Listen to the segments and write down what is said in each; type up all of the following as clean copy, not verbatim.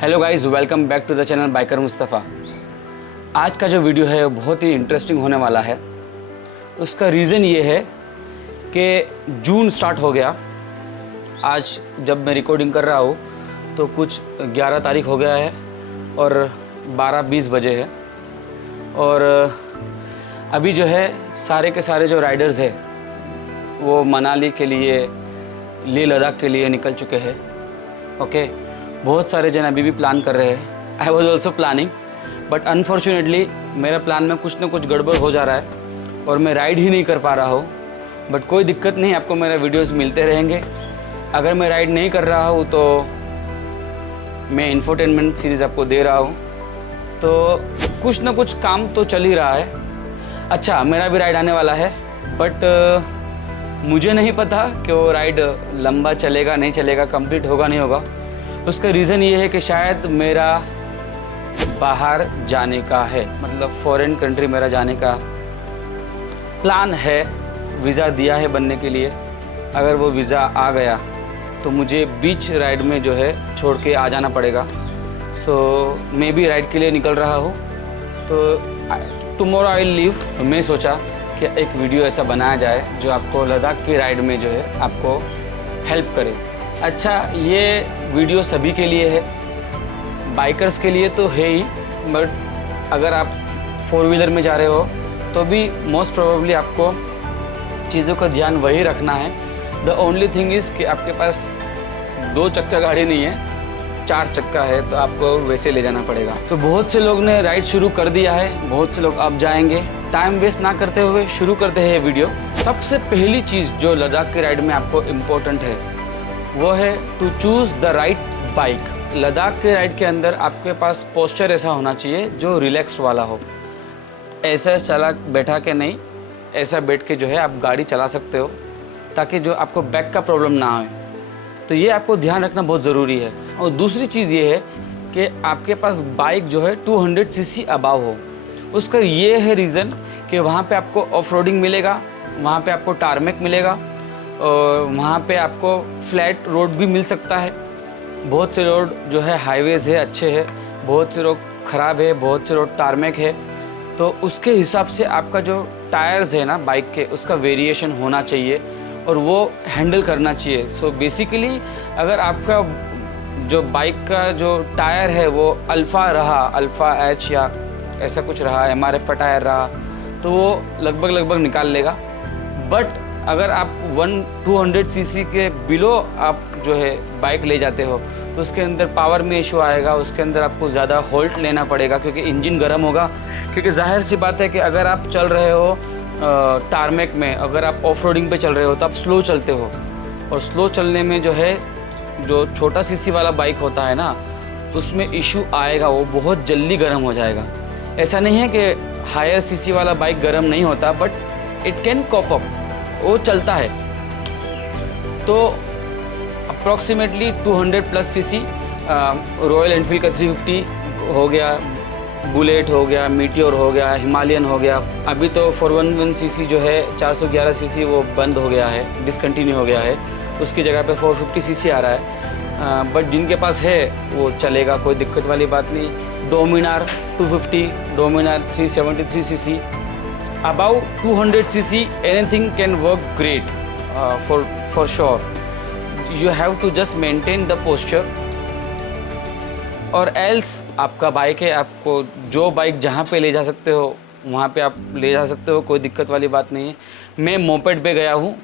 Hello guys, welcome back to the channel biker Mustafa. आज का जो वीडियो है बहुत ही इंटरेस्टिंग होने वाला है। उसका रीज़न ये है कि जून स्टार्ट हो गया। आज जब मैं रिकॉर्डिंग कर रहा हूँ तो कुछ 11 तारीख हो गया है और 12-20 बजे है। और अभी जो है सारे के सारे जो राइडर्स हैं वो मनाली के लिए, लेह लद्दाख के लिए निकल चुके हैं। ओके, बहुत सारे जन अभी भी प्लान कर रहे हैं। I was also planning, but unfortunately मेरा प्लान में कुछ ना कुछ गड़बड़ हो जा रहा है और मैं राइड ही नहीं कर पा रहा हूँ। बट कोई दिक्कत नहीं, आपको मेरे वीडियोस मिलते रहेंगे। अगर मैं राइड नहीं कर रहा हूँ तो मैं इंफोटेनमेंट सीरीज़ आपको दे रहा हूँ, तो कुछ ना कुछ काम तो चल ही रहा है। अच्छा, मेरा भी राइड आने वाला है, बट मुझे नहीं पता कि वो राइड लंबा चलेगा नहीं चलेगा, कंप्लीट होगा नहीं होगा। उसका रीज़न ये है कि शायद मेरा बाहर जाने का है, मतलब फॉरेन कंट्री मेरा जाने का प्लान है। वीज़ा दिया है बनने के लिए। अगर वो वीज़ा आ गया तो मुझे बीच राइड में जो है छोड़ के आ जाना पड़ेगा। सो मैं भी राइड के लिए निकल रहा हूँ। तो टुमारो आई विल लीव। तो मैं सोचा कि एक वीडियो ऐसा बनाया जाए जो आपको लद्दाख की राइड में जो है आपको हेल्प करे। अच्छा, ये वीडियो सभी के लिए है, बाइकर्स के लिए तो है ही, बट अगर आप 4 व्हीलर में जा रहे हो तो भी मोस्ट प्रोबेबली आपको चीज़ों का ध्यान वही रखना है। द ओनली थिंग इज़ कि आपके पास 2 चक्का गाड़ी नहीं है, 4 चक्का है, तो आपको वैसे ले जाना पड़ेगा। तो बहुत से लोग ने राइड शुरू कर दिया है, बहुत से लोग अब जाएंगे। टाइम वेस्ट ना करते हुए शुरू करते हैं ये वीडियो। सबसे पहली चीज़ जो लद्दाख की राइड में आपको इम्पोर्टेंट है वो है to choose the right bike. Ladakh के राइड के अंदर आपके पास पोस्चर ऐसा होना चाहिए जो रिलैक्स वाला हो। ऐसा चला बैठा के नहीं, ऐसा बैठ के जो है आप गाड़ी चला सकते हो, ताकि जो आपको बैक का प्रॉब्लम ना आए। तो ये आपको ध्यान रखना बहुत ज़रूरी है। और दूसरी चीज़ ये है कि आपके पास बाइक जो है 200 सीसी अबाव हो। उसका ये है रीज़न कि वहाँ पे आपको ऑफ रोडिंग मिलेगा, वहाँ पे आपको टारमेक मिलेगा और वहाँ पे आपको फ्लैट रोड भी मिल सकता है। बहुत से रोड जो है हाईवेज़ है, अच्छे हैं, बहुत से रोड ख़राब है, बहुत से रोड टारमेक है। तो उसके हिसाब से आपका जो टायर्स है ना बाइक के, उसका वेरिएशन होना चाहिए और वो हैंडल करना चाहिए। सो बेसिकली अगर आपका जो बाइक का जो टायर है वो अल्फ़ा रहा, अल्फ़ा एच या ऐसा कुछ रहा, MRF का टायर रहा, तो वो लगभग निकाल लेगा। बट अगर आप 200 सीसी के बिलो आप जो है बाइक ले जाते हो तो उसके अंदर पावर में इशू आएगा, उसके अंदर आपको ज़्यादा होल्ट लेना पड़ेगा क्योंकि इंजन गर्म होगा। क्योंकि जाहिर सी बात है कि अगर आप चल रहे हो टारमेक में, अगर आप ऑफ रोडिंग पे चल रहे हो तो आप स्लो चलते हो, और स्लो चलने में जो है जो छोटा सीसी वाला बाइक होता है ना, उसमें इशू आएगा, वो बहुत जल्दी गर्म हो जाएगा। ऐसा नहीं है कि हायर सीसी वाला बाइक गर्म नहीं होता, but it can cope up, वो चलता है। तो approximately 200 plus CC royal Enfield का 350 हो गया, बुलेट हो गया, मीटियोर हो गया, हिमालयन हो गया। अभी तो 411 सीसी जो है 411 सीसी वो बंद हो गया है, डिसकंटिन्यू हो गया है, उसकी जगह पे 450 सीसी आ रहा है। बट जिनके पास है वो चलेगा, कोई दिक्कत वाली बात नहीं। Dominar 250, Dominar 373 cc, about 200 cc, anything can work great for sure. You have to just maintain the posture, और एल्स आपका बाइक है, आपको जो बाइक जहाँ पे ले जा सकते हो वहाँ पे आप ले जा सकते हो, कोई दिक्कत वाली बात नहीं है। मैं मोपेड पे गया हूँ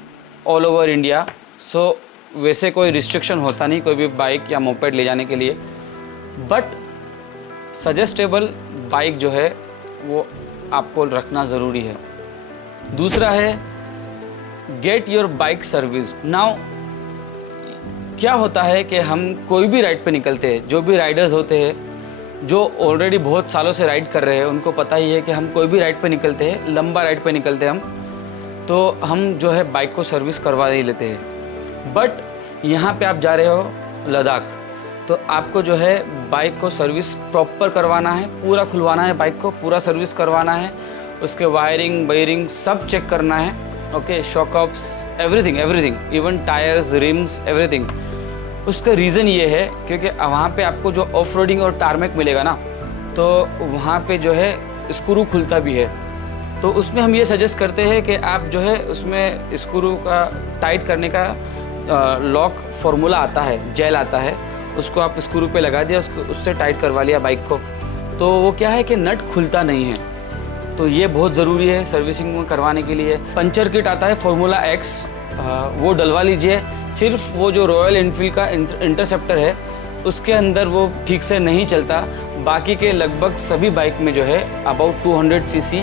ऑल ओवर इंडिया, सो वैसे कोई रिस्ट्रिक्शन होता नहीं कोई भी बाइक या मोपेड ले जाने के लिए। बट सजेस्टेबल बाइक जो है वो आपको रखना ज़रूरी है। दूसरा है get your bike service. Now क्या होता है कि हम कोई भी राइड पे निकलते हैं, जो भी राइडर्स होते हैं जो ऑलरेडी बहुत सालों से राइड कर रहे हैं, उनको पता ही है कि हम कोई भी राइड पे निकलते हैं, लंबा राइड पे निकलते हैं हम, तो हम जो है बाइक को सर्विस करवा ही लेते हैं। बट यहाँ पे आप जा रहे हो लद्दाख, तो आपको जो है बाइक को सर्विस प्रॉपर करवाना है, पूरा खुलवाना है बाइक को, पूरा सर्विस करवाना है, उसके वायरिंग सब चेक करना है। Okay, shock ops, everything, even tyres, RIMS, everything. उसका रीज़न ये है क्योंकि वहाँ पे आपको जो ऑफ रोडिंग और टारमेक मिलेगा ना, तो वहाँ पे जो है स्क्रू खुलता भी है। तो उसमें हम ये सजेस्ट करते हैं कि आप जो है उसमें स्क्रू का टाइट करने का लॉक फार्मूला आता है, जेल आता है, उसको आप स्क्रू पे लगा दिया, उससे टाइट करवा लिया बाइक को, तो वो क्या है कि नट खुलता नहीं है। तो ये बहुत ज़रूरी है सर्विसिंग में करवाने के लिए। पंचर किट आता है फार्मूला एक्स, वो डलवा लीजिए। सिर्फ वो जो रॉयल एनफील्ड का इंटरसेप्टर है उसके अंदर वो ठीक से नहीं चलता, बाकी के लगभग सभी बाइक में जो है अबाउट 200 सीसी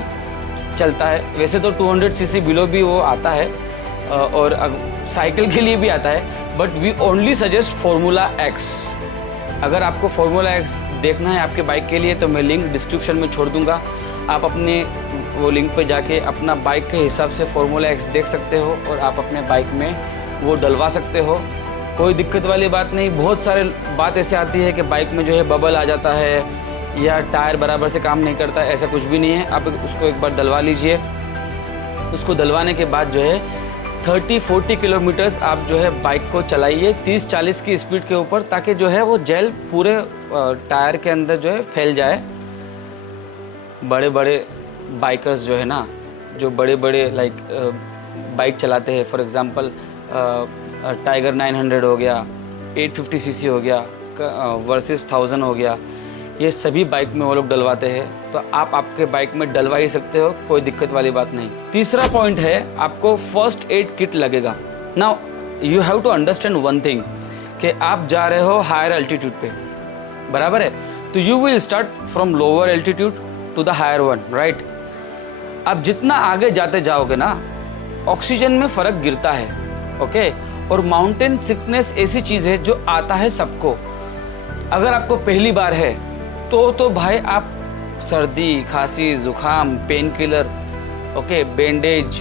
चलता है। वैसे तो 200 सीसी बिलो भी वो आता है और साइकिल के लिए भी आता है, but we only suggest formula X. अगर आपको फार्मूला एक्स देखना है आपके बाइक के लिए तो मैं लिंक डिस्क्रिप्शन में छोड़ दूंगा, आप अपने वो लिंक पे जाके अपना बाइक के हिसाब से फार्मूला एक्स देख सकते हो और आप अपने बाइक में वो डलवा सकते हो। कोई दिक्कत वाली बात नहीं। बहुत सारे बात ऐसे आती है कि बाइक में जो है बबल आ जाता है या टायर बराबर से काम नहीं करता, ऐसा कुछ भी नहीं है। आप उसको एक बार डलवा लीजिए। उसको डलवाने के बाद जो है 30-40 किलोमीटर्स आप जो है बाइक को चलाइए 30-40 की स्पीड के ऊपर, ताकि जो है वो जेल पूरे टायर के अंदर जो है फैल जाए। बड़े बड़े बाइकर्स जो है ना, जो बड़े बड़े बाइक चलाते हैं, फॉर एग्जांपल टाइगर 900 हो गया, 850 सीसी हो गया, वर्सेस 1000 हो गया, ये सभी बाइक में वो लोग डलवाते हैं। तो आप आपके बाइक में डलवा ही सकते हो, कोई दिक्कत वाली बात नहीं। तीसरा पॉइंट है आपको फर्स्ट एड किट लगेगा। Now you have to understand one thing कि आप जा रहे हो हायर एल्टीट्यूड पे, बराबर है, तो you will start from lower altitude to the higher one, right. अब जितना आगे जाते जाओगे ना, ऑक्सीजन में फ़र्क गिरता है, ओके। और माउंटेन सिकनेस ऐसी चीज़ है जो आता है सबको। अगर आपको पहली बार है तो भाई आप सर्दी, खांसी, ज़ुकाम, पेन किलर, ओके, बैंडेज,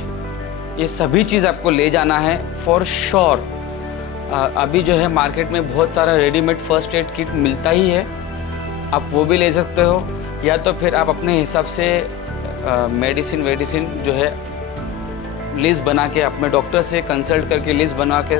ये सभी चीज़ आपको ले जाना है फॉर श्योर। अभी जो है मार्केट में बहुत सारा रेडीमेड फर्स्ट एड किट मिलता ही है, आप वो भी ले सकते हो, या तो फिर आप अपने हिसाब से मेडिसिन जो है लिस्ट बना के अपने डॉक्टर से कंसल्ट करके लिस्ट बना के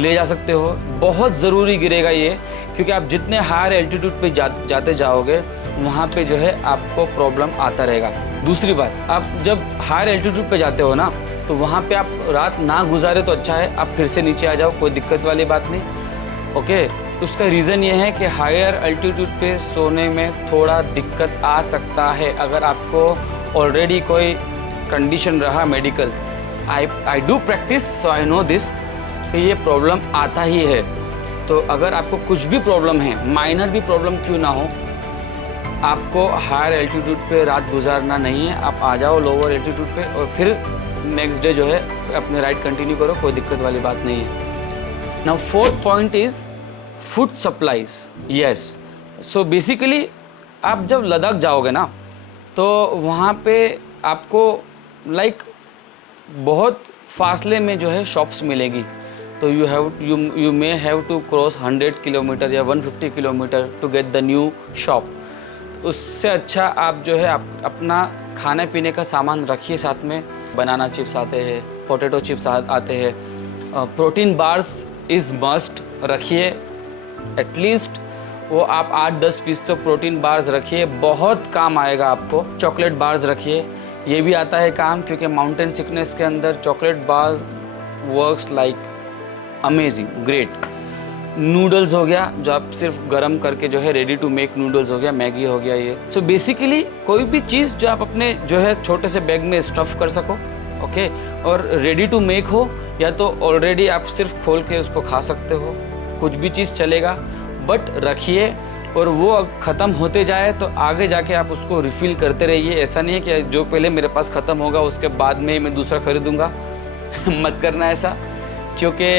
ले जा सकते हो। बहुत ज़रूरी गिरेगा ये, क्योंकि आप जितने हायर एल्टीट्यूड पे जाते जाओगे वहाँ पे जो है आपको प्रॉब्लम आता रहेगा। दूसरी बात, आप जब हायर एल्टीट्यूड पे जाते हो ना, तो वहाँ पे आप रात ना गुजारे तो अच्छा है, आप फिर से नीचे आ जाओ, कोई दिक्कत वाली बात नहीं, ओके। उसका रीज़न ये है कि हायर एल्टीट्यूड पे सोने में थोड़ा दिक्कत आ सकता है। अगर आपको ऑलरेडी कोई कंडीशन रहा medical, I do practice so I know this, कि ये प्रॉब्लम आता ही है। तो अगर आपको कुछ भी प्रॉब्लम है, माइनर भी प्रॉब्लम क्यों ना हो, आपको हायर एल्टीट्यूड पे रात गुजारना नहीं है। आप आ जाओ लोअर एल्टीट्यूड पे और फिर नेक्स्ट डे जो है अपने राइड कंटिन्यू करो, कोई दिक्कत वाली बात नहीं है। Now fourth point is food supplies. Yes, so basically आप जब लद्दाख जाओगे ना, तो वहाँ पे आपको बहुत फासले में जो है शॉप्स मिलेगी। तो you may have to cross 100 kilometre या 150 kilometre to get the new shop. उससे अच्छा आप जो है अपना खाने पीने का सामान रखिए साथ में। बनाना चिप्स आते हैं, पोटैटो चिप्स आते हैं, प्रोटीन बार्स इज़ मस्ट रखिए। एटलीस्ट वो आप 8-10 पीस तो प्रोटीन बार्स रखिए, बहुत काम आएगा आपको। चॉकलेट बार्स रखिए, ये भी आता है काम, क्योंकि माउंटेन सिकनेस के अंदर chocolate bars works like amazing, great. Noodles हो गया, जो आप सिर्फ गरम करके जो है रेडी टू मेक नूडल्स हो गया, मैगी हो गया ये। सो बेसिकली कोई भी चीज़ जो आप अपने जो है छोटे से बैग में स्टफ़ कर सको, ओके, और रेडी टू मेक हो, या तो ऑलरेडी आप सिर्फ खोल के उसको खा सकते हो, कुछ भी चीज़ चलेगा, बट रखिए। और वो ख़त्म होते जाए तो आगे जाके आप उसको रिफ़िल करते रहिए। ऐसा नहीं है कि जो पहले मेरे पास ख़त्म होगा उसके बाद में मैं दूसरा खरीदूँगा मत करना ऐसा, क्योंकि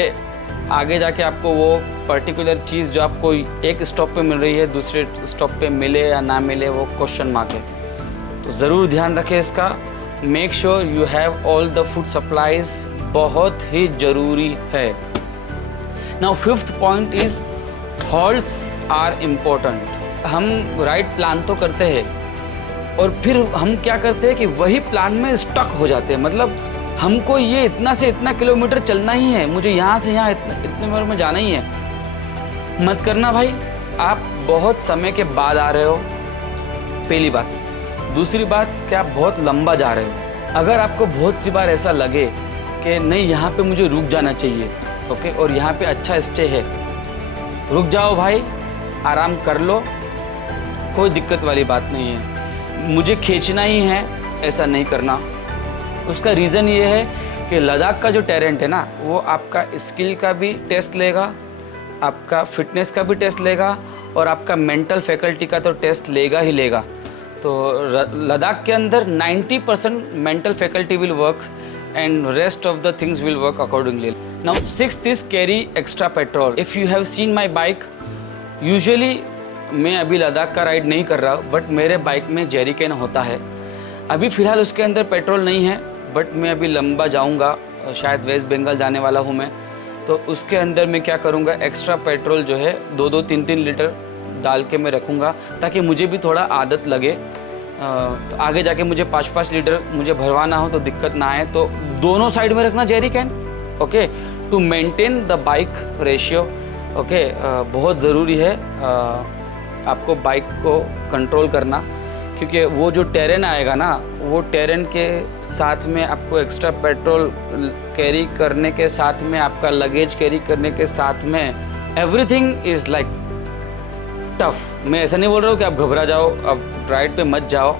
आगे जाके आपको वो पर्टिकुलर चीज़ जो आपको एक स्टॉप पे मिल रही है दूसरे स्टॉप पे मिले या ना मिले, वो क्वेश्चन मार्क है। तो ज़रूर ध्यान रखें इसका। Make sure you have all the food supplies, बहुत ही ज़रूरी है। Now fifth point is halts are important. हम राइड प्लान तो करते हैं और फिर हम क्या करते हैं कि वही प्लान में स्टक हो जाते हैं। मतलब हमको ये इतना से इतना किलोमीटर चलना ही है, मुझे यहाँ से यहाँ इतने बार में जाना ही है, मत करना भाई, आप बहुत समय के बाद आ रहे हो, पहली बात। दूसरी बात कि आप बहुत लंबा जा रहे हो। अगर आपको बहुत सी बार ऐसा लगे कि नहीं यहाँ पे मुझे रुक जाना चाहिए, ओके, और यहाँ पे अच्छा स्टे है, रुक जाओ भाई, आराम कर लो, कोई दिक्कत वाली बात नहीं है। मुझे खींचना ही है ऐसा नहीं करना। उसका रीज़न ये है कि लद्दाख का जो टेरेंट है ना, वो आपका स्किल का भी टेस्ट लेगा, आपका फिटनेस का भी टेस्ट लेगा, और आपका मेंटल फैकल्टी का तो टेस्ट लेगा ही लेगा। तो लद्दाख के अंदर 90% mental faculty will work and rest of the things will work accordingly. Now 6th is carry extra petrol. If you have seen my bike, usually मैं अभी लद्दाख का राइड नहीं कर रहा हूँ, बट मेरे बाइक में जेरी कैन होता है। अभी फ़िलहाल उसके अंदर पेट्रोल नहीं है, बट मैं अभी लंबा जाऊँगा, शायद वेस्ट बंगाल जाने वाला हूँ मैं, तो उसके अंदर मैं क्या करूँगा, एक्स्ट्रा पेट्रोल जो है 2-2, 3-3 लीटर डाल के मैं रखूँगा, ताकि मुझे भी थोड़ा आदत लगे। तो आगे जाके मुझे 5-5 लीटर मुझे भरवाना हो तो दिक्कत ना आए। तो दोनों साइड में रखना jerry can, okay, to maintain the bike ratio, okay. बहुत ज़रूरी है आपको बाइक को कंट्रोल करना, क्योंकि वो जो टेरेन आएगा ना, वो टेरेन के साथ में आपको एक्स्ट्रा पेट्रोल कैरी करने के साथ में, आपका लगेज कैरी करने के साथ में, एवरीथिंग इज़ लाइक टफ। मैं ऐसा नहीं बोल रहा हूँ कि आप घबरा जाओ, अब राइड पे मत जाओ,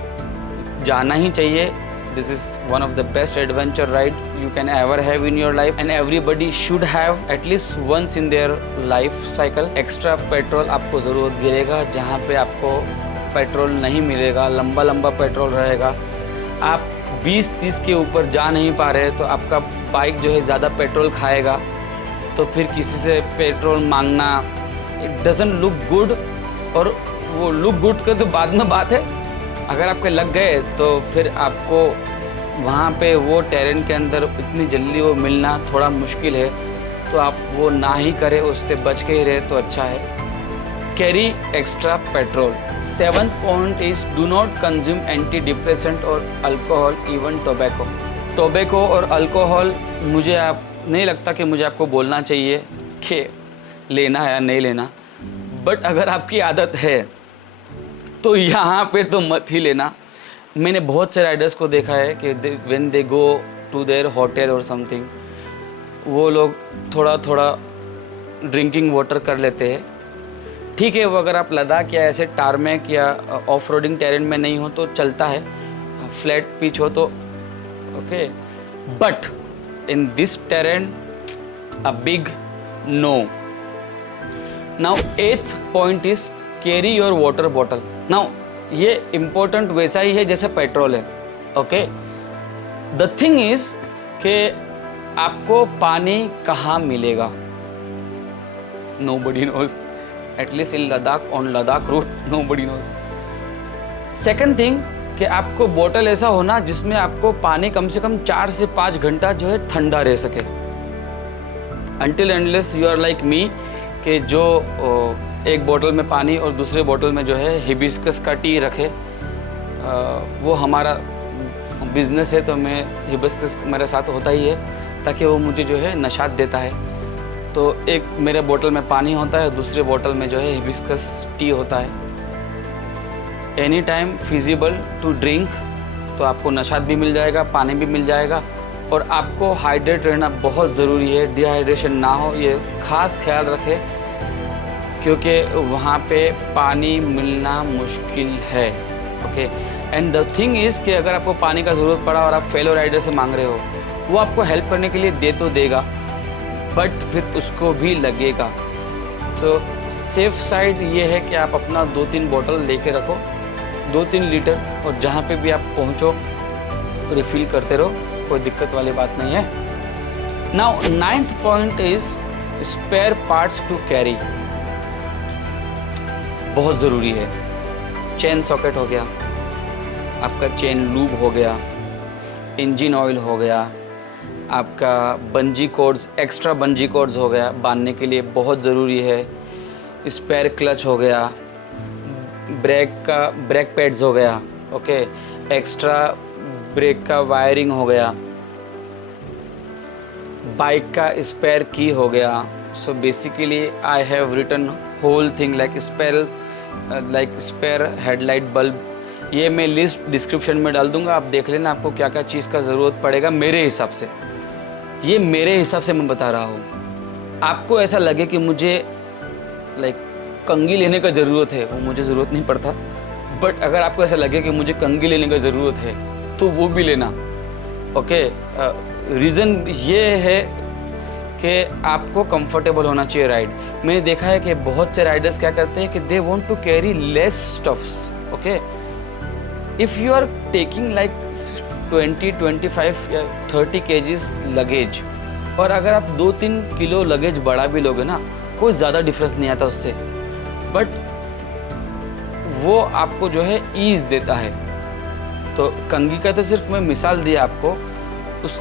जाना ही चाहिए। This is one of the best adventure ride you can ever have in your life, and everybody should have at least once in their life cycle. Extra petrol आपको ज़रूरत गिरेगा जहाँ पे आपको पेट्रोल नहीं मिलेगा, लंबा लंबा पेट्रोल रहेगा, आप 20-30 के ऊपर जा नहीं पा रहे, तो आपका बाइक जो है ज़्यादा पेट्रोल खाएगा, तो फिर किसी से पेट्रोल मांगना, इट डजंट लुक गुड। और वो लुक गुड का तो बाद में बात है, अगर आपके लग गए तो फिर आपको वहाँ पे वो टेरेन के अंदर इतनी जल्दी वो मिलना थोड़ा मुश्किल है, तो आप वो ना ही करें, उससे बच के ही रहे तो अच्छा है। Carry extra petrol. 7th point is do not consume anti depressant और अल्कोहल, इवन टोबैको। टोबैको और अल्कोहल मुझे आप नहीं लगता कि मुझे आपको बोलना चाहिए कि लेना है या नहीं लेना, बट अगर आपकी आदत है तो यहाँ पे तो मत ही लेना। मैंने बहुत से राइडर्स को देखा है कि when they go to their hotel और समथिंग, वो लोग थोड़ा थोड़ा ड्रिंकिंग वाटर कर लेते हैं। ठीक है, वो अगर आप लद्दाख या ऐसे टारमेक या ऑफ रोडिंग टेरेन में नहीं हो तो चलता है, फ्लैट पिच हो तो okay, but in this terrain a big no. Now 8th point is carry your water bottle. Now ये इम्पोर्टेंट वैसा ही है जैसे पेट्रोल है, ओके। द थिंग इज कि आपको पानी कहाँ मिलेगा, nobody knows, at least in Ladakh, on Ladakh route nobody knows. Second thing कि आपको बोतल ऐसा होना जिसमें आपको पानी कम से कम 4 से 5 घंटा जो है ठंडा रह सके। Until unless you are like me कि जो एक बोतल में पानी और दूसरे बोतल में जो है हिबिस्कस का टी रखे, वो हमारा बिजनेस है, तो मैं हिबिस्कस मेरे साथ होता ही है ताकि वो मुझे जो है नशात देता है। तो एक मेरे बोतल में पानी होता है, दूसरे बोतल में जो है हिबिस्कस टी होता है। Any time feasible to drink, तो आपको नशात भी मिल जाएगा, पानी भी मिल जाएगा, और आपको हाइड्रेट रहना बहुत ज़रूरी है, डिहाइड्रेशन ना हो, ये ख़ास ख्याल रखें, क्योंकि वहाँ पे पानी मिलना मुश्किल है, okay. And the thing is कि अगर आपको पानी का ज़रूरत पड़ा और आप फेलो राइडर से मांग रहे हो, वो आपको हेल्प करने के लिए दे तो देगा, बट फिर उसको भी लगेगा। सो सेफ साइड ये है कि आप अपना 2-3 बोतल लेके रखो, 2-3 लीटर, और जहाँ पे भी आप पहुँचो रिफ़िल करते रहो, कोई दिक्कत वाली बात नहीं है। Now 9th point is spare parts to carry. बहुत ज़रूरी है। चेन सॉकेट हो गया, आपका चेन लूब हो गया, इंजन ऑयल हो गया, आपका bungee cords, extra bungee cords हो गया, बांधने के लिए बहुत ज़रूरी है। स्पेयर क्लच हो गया, ब्रेक पैड्स हो गया, ओके, एक्स्ट्रा ब्रेक का वायरिंग हो गया, बाइक का स्पेयर की हो गया। So basically I have written whole thing like spare headlight bulb, ये मैं लिस्ट डिस्क्रिप्शन में डाल दूंगा, आप देख लेना आपको क्या क्या चीज़ का ज़रूरत पड़ेगा मेरे हिसाब से। ये मेरे हिसाब से मैं बता रहा हूँ। आपको ऐसा लगे कि मुझे लाइक कंघी लेने का ज़रूरत है, वो मुझे ज़रूरत नहीं पड़ता, बट अगर आपको ऐसा लगे कि मुझे कंघी लेने का ज़रूरत है तो वो भी लेना। ओके, रीज़न ये है कि आपको कंफर्टेबल होना चाहिए राइड। मैंने देखा है कि बहुत से राइडर्स क्या करते हैं कि they want to carry less stuffs. Okay, if you are taking like 20, 25 या 30 kgs लगेज, और अगर आप 2-3 किलो लगेज बढ़ा भी लोगे ना, कोई ज़्यादा डिफरेंस नहीं आता उससे, बट वो आपको जो है ईज़ देता है। तो कंघी का तो सिर्फ मैं मिसाल दिया आपको। उस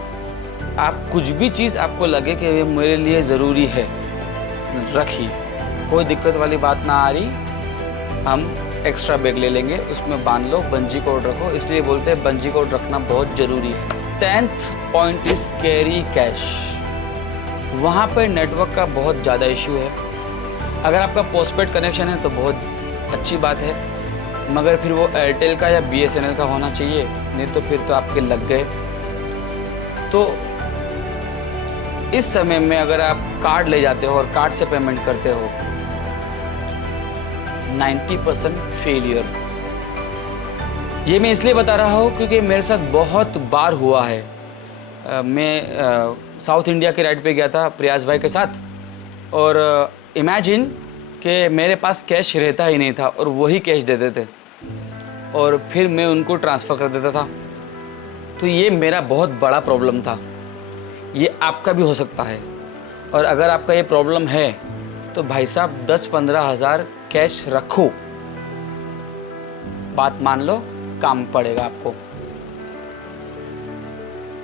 आप कुछ भी चीज़ आपको लगे कि ये मेरे लिए ज़रूरी है, रखिए, कोई दिक्कत वाली बात ना आ रही। हम एक्स्ट्रा बैग ले लेंगे, उसमें बांध लो, बंजी कोड रखो, इसलिए बोलते हैं बंजी कोड रखना बहुत ज़रूरी है। 10th point is carry cash. वहाँ पर नेटवर्क का बहुत ज़्यादा इशू है। अगर आपका पोस्टपेड कनेक्शन है तो बहुत अच्छी बात है, मगर फिर वो एयरटेल का या BSNL का होना चाहिए, नहीं तो फिर तो आपके लग गए। तो इस समय में अगर आप कार्ड ले जाते हो और कार्ड से पेमेंट करते हो, 90% फेलियर। ये मैं इसलिए बता रहा हूँ क्योंकि मेरे साथ बहुत बार हुआ है। मैं साउथ इंडिया के राइड पे गया था प्रयास भाई के साथ, और इमेजिन कि मेरे पास कैश रहता ही नहीं था और वही कैश देते थे, और फिर मैं उनको ट्रांसफ़र कर देता था। तो ये मेरा बहुत बड़ा प्रॉब्लम था। ये आपका भी हो सकता है, और अगर आपका ये प्रॉब्लम है तो भाई साहब 10-15 हज़ार कैश रखो, बात मान लो, काम पड़ेगा आपको।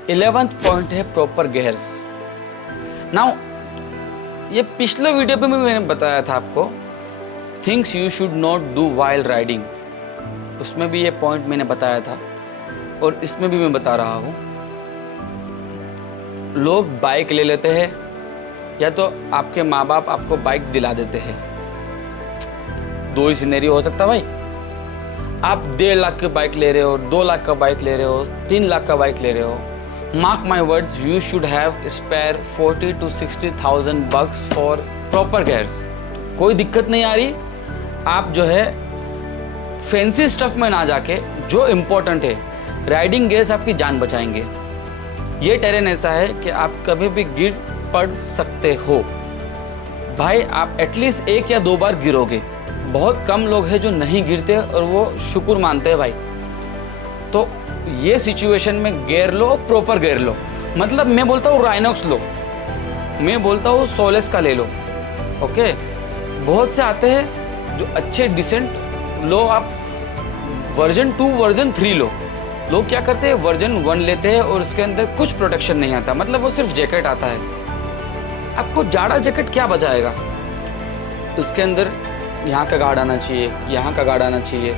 11th पॉइंट है प्रॉपर गियर्स। नाउ ये पिछले वीडियो पे भी मैंने बताया था आपको, things you should not do while riding, उसमें भी ये पॉइंट मैंने बताया था, और इसमें भी मैं बता रहा हूँ। लोग बाइक ले लेते हैं, या तो आपके माँ बाप आपको बाइक दिला देते हैं। दो ही सिनेरियो हो सकता है भाई। आप 1.5 लाख की बाइक ले रहे हो, 2 लाख का बाइक ले रहे हो, 3 लाख का बाइक ले रहे हो, mark my words, you should have spare 40 to 60,000 bucks for proper gears. कोई दिक्कत नहीं आ रही, आप जो है फैंसी स्टफ में ना जाके, जो इम्पोर्टेंट है, राइडिंग गियर्स आपकी जान बचाएंगे। ये टेरेन ऐसा है कि आप कभी भी गिर पड़ सकते हो भाई। आप एटलीस्ट 1 या 2 बार गिरोगे। बहुत कम लोग हैं जो नहीं गिरते और वो शुक्र मानते हैं भाई। तो ये सिचुएशन में गियर लो, प्रॉपर गियर लो। मतलब मैं बोलता हूँ राइनॉक्स लो, मैं बोलता हूँ सोलेस का ले लो। ओके, बहुत से आते हैं जो अच्छे डिसेंट लो, आप वर्जन 2 वर्जन 3 लो। लोग क्या करते हैं, वर्जन 1 लेते हैं और उसके अंदर कुछ प्रोटेक्शन नहीं आता, मतलब वो सिर्फ जैकेट आता है। आपको जाड़ा जैकेट क्या बचाएगा? उसके अंदर यहाँ का गार्ड आना चाहिए, यहाँ का गार्ड आना चाहिए।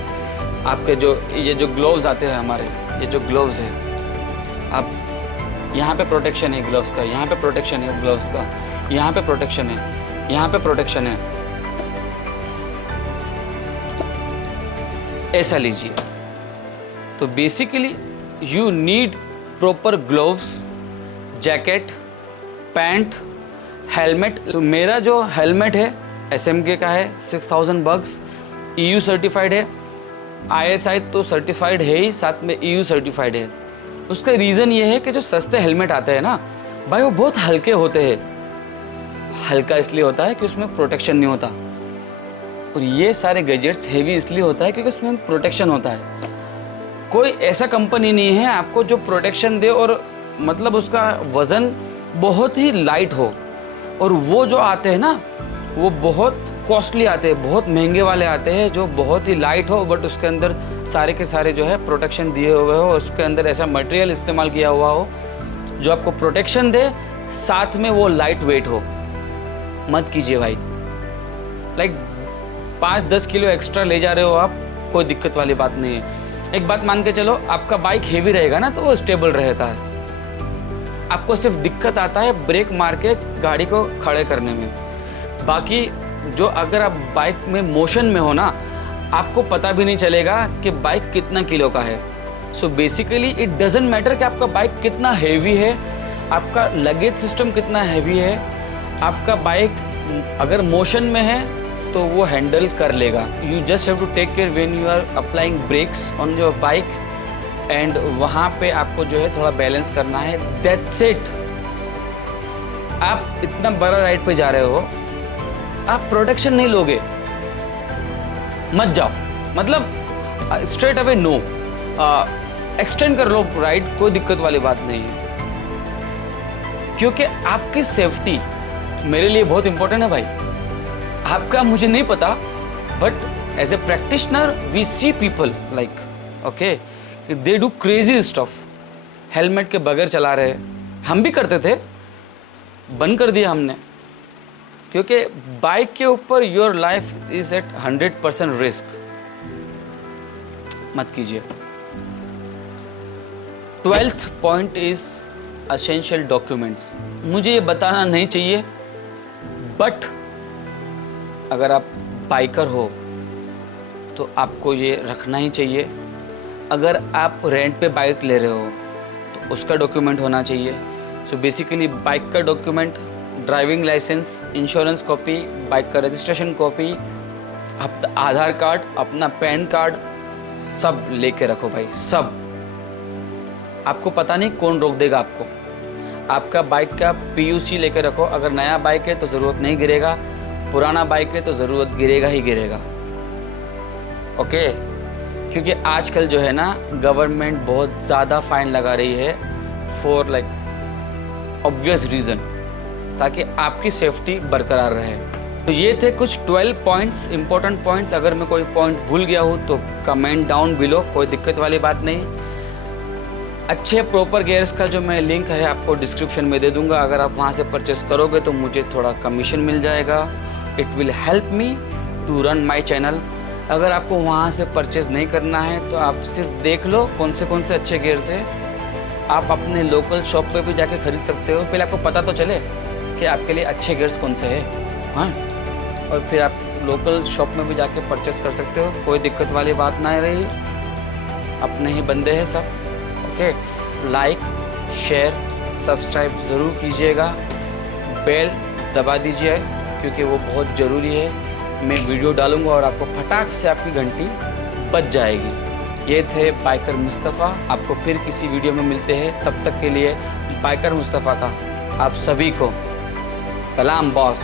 आपके ये जो ग्लोव्स आते हैं हमारे, ये जो ग्लोव्स है, आप यहाँ पे प्रोटेक्शन है ग्लोव्स का, यहाँ पे प्रोटेक्शन है ग्लोव्स का, यहाँ पे प्रोटेक्शन है, यहाँ पे प्रोटेक्शन है। ऐसा लीजिए। तो basically you need proper gloves, jacket, pant, helmet. तो मेरा जो हेलमेट है SMK का है, 6000 bucks, EU सर्टिफाइड है, ISI तो सर्टिफाइड है ही, साथ में EU सर्टिफाइड है। उसका रीज़न ये है कि जो सस्ते हेलमेट आते हैं ना भाई, वो बहुत हल्के होते हैं। हल्का इसलिए होता है कि उसमें प्रोटेक्शन नहीं होता, और ये सारे गैजेट्स हेवी इसलिए होता है क्योंकि उसमें प्रोटेक्शन होता है। कोई ऐसा कंपनी नहीं है आपको जो प्रोटेक्शन दे और मतलब उसका वज़न बहुत ही लाइट हो। और वो जो आते हैं ना, वो बहुत कॉस्टली आते हैं, बहुत महंगे वाले आते हैं जो बहुत ही लाइट हो, बट उसके अंदर सारे के सारे जो है प्रोटेक्शन दिए हुए हो, उसके अंदर ऐसा मटेरियल इस्तेमाल किया हुआ हो जो आपको प्रोटेक्शन दे, साथ में वो लाइट वेट हो। मत कीजिए भाई। लाइक 5-10 किलो एक्स्ट्रा ले जा रहे हो आप, कोई दिक्कत वाली बात नहीं है। एक बात मान के चलो, आपका बाइक हेवी रहेगा ना तो वो स्टेबल रहता है। आपको सिर्फ दिक्कत आता है ब्रेक मार के गाड़ी को खड़े करने में। बाकी जो अगर आप बाइक में मोशन में हो ना, आपको पता भी नहीं चलेगा कि बाइक कितना किलो का है। So basically it doesn't matter कि आपका बाइक कितना हैवी है, आपका लगेज सिस्टम कितना हैवी है, आपका बाइक अगर मोशन में है तो वो हैंडल कर लेगा। You just have to take care when you are applying brakes on your bike, and वहाँ पे आपको जो है थोड़ा बैलेंस करना है, दैट्स इट। आप इतना बड़ा राइड पे जा रहे हो, आप प्रोटेक्शन नहीं लोगे, मत जाओ। मतलब स्ट्रेट अवे नो, एक्सटेंड कर लो राइड, कोई दिक्कत वाली बात नहीं है, क्योंकि आपकी सेफ्टी मेरे लिए बहुत इंपॉर्टेंट है भाई। आपका मुझे नहीं पता, but as a practitioner we see people like okay they do crazy stuff, helmet के बगैर चला रहे। हम भी करते थे, बंद कर दिया हमने, क्योंकि बाइक के ऊपर your life is at 100% risk. मत कीजिए। 12th point is essential documents. मुझे ये बताना नहीं चाहिए, बट अगर आप बाइकर हो तो आपको ये रखना ही चाहिए। अगर आप रेंट पे बाइक ले रहे हो तो उसका डॉक्यूमेंट होना चाहिए। सो बेसिकली बाइक का document, driving licence, insurance copy, bike का रजिस्ट्रेशन कॉपी, अपना आधार कार्ड, अपना पैन कार्ड, सब लेके रखो भाई, सब। आपको पता नहीं कौन रोक देगा आपको। आपका बाइक का PUC लेके रखो। अगर नया बाइक है तो ज़रूरत नहीं गिरेगा, पुराना बाइक है तो ज़रूरत गिरेगा ही गिरेगा। ओके, क्योंकि आजकल जो है ना गवर्नमेंट बहुत ज़्यादा फाइन लगा रही है फॉर लाइक ऑब्वियस रीज़न, ताकि आपकी सेफ्टी बरकरार रहे। तो ये थे कुछ 12 पॉइंट्स, इंपॉर्टेंट पॉइंट्स। अगर मैं कोई पॉइंट भूल गया हूँ तो कमेंट डाउन बिलो, कोई दिक्कत वाली बात नहीं। अच्छे प्रॉपर गियर्स का जो मैं लिंक है आपको डिस्क्रिप्शन में दे दूंगा। अगर आप वहाँ से परचेस करोगे तो मुझे थोड़ा कमीशन मिल जाएगा। It will help me to run my channel. अगर आपको वहाँ से परचेस नहीं करना है तो आप सिर्फ देख लो कौन से अच्छे गियर्स है। आप अपने लोकल शॉप पे भी जाके खरीद सकते हो। पहले आपको पता तो चले कि आपके लिए अच्छे गियर्स कौन से है, हाँ, और फिर आप लोकल शॉप में भी जाके परचेस कर सकते हो। कोई दिक्कत वाली बात ना रही, अपने ही बंदे हैं सब। ओके, लाइक, शेयर, सब्सक्राइब ज़रूर कीजिएगा, बेल दबा दीजिए क्योंकि वो बहुत ज़रूरी है। मैं वीडियो डालूंगा और आपको फटाक से आपकी घंटी बज जाएगी। ये थे बाइकर मुस्तफ़ा। आपको फिर किसी वीडियो में मिलते हैं, तब तक के लिए बाइकर मुस्तफ़ा का आप सभी को सलाम बॉस।